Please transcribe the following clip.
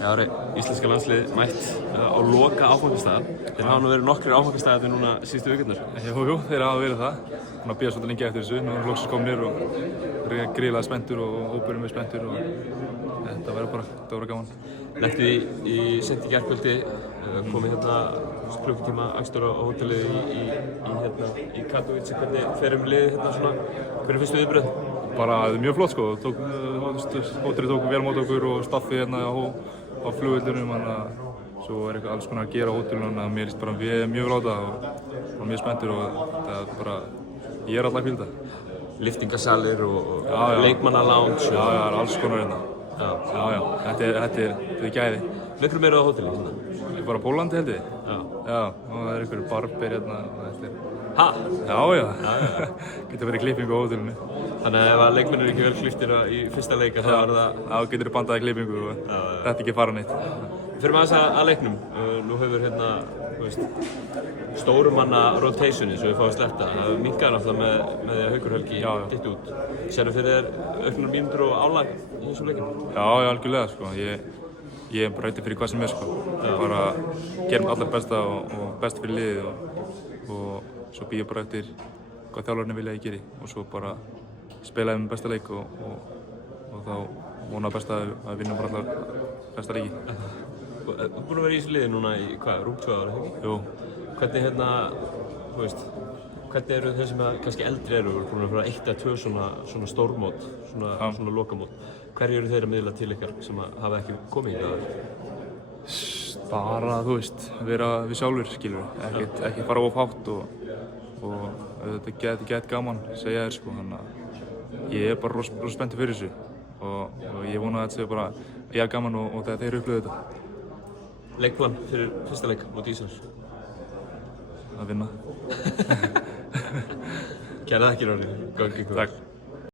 Já, íslenska landslið mætt á loka áfangastað. Þeir hafa nú verið nokkrir áfangastaðir núna síðustu vikurnar. Jú, þeir hafa verið það. Búin að bíða svolítið lengi eftir þessu. Nú erum loksins komnir og gríðarlega spenntur og hópurinn er spenntur og þetta verður gaman. Lentu í seint í gærkvöldi, komið hérna klukkutíma akstur á hótelið í Katowice. Hvernig ferum liðið hérna svona? Hver er fyrstu viðbrögð? Bara mjög flott sko. Hótelið tók vel mót okkur og staffið hérna á flugvöllunum. Svo er eitthvað alls konar að gera á hótelinu, þannig að mér líst bara mjög vel á það og mjög spenntur og það er bara, ég er alltaf að hvíla þetta. Liftingasalir og leikmannalounge. Já, það er alls konar hérna. Já, þetta er gæði. Með hverjum eru á hótelið hérna? Ég er bara á Pólandi held ég. Já, og það er einhverju barber hérna og þetta er... Ha? Já. Getur verið klippingu á hótelinu. Þannig að ef leikmenn eru ekki vel klipptir í fyrsta leika þá er það... Já, getur bandaði klippingu og þetta ekki fara neitt. Fyrir maður að leiknum, nú hefur hérna, stórumanna rotationi sem við fáum að sleppa. Það hefur minnkað náttúrulega með því að Haukur Helgi dytti út. Sérðu fyrir þér auknar mínútur og álag í þessum leikinu? Já, algjörlega sko. Ég er bara ready fyrir hvað sem er sko. Bara gerum allar besta og best fyrir liðið og svo býð ég bara eftir hvað þjálfarnir vilja ég geri og svo bara spila með besta leik og þá vona best að vinna bara allar besta leiki. Þú ert búinn að vera í þessu liði núna í hvað, rúmt 2 ára, ekki? Jú. Hvernig hvernig eru þeir sem kannski eldri eru búin að fara 1 eða 2 svona stórmót, svona lokamót? Hverju eru þeir að miðla til ykkar sem hafa ekki komið í það? Bara, vera við sjálfur, skilur. Ekki fara of hátt og þetta get gaman, segja þér sko. Þannig að ég er bara rosa spenntur fyrir þessu og ég vona að þetta sé bara jafn gaman og þegar þeir upplifðu þetta. Leikplan fyrir fyrsta leik móti Íslands? Að vinna. Kæra þakkir, Orri. Gangi ykkur. Takk.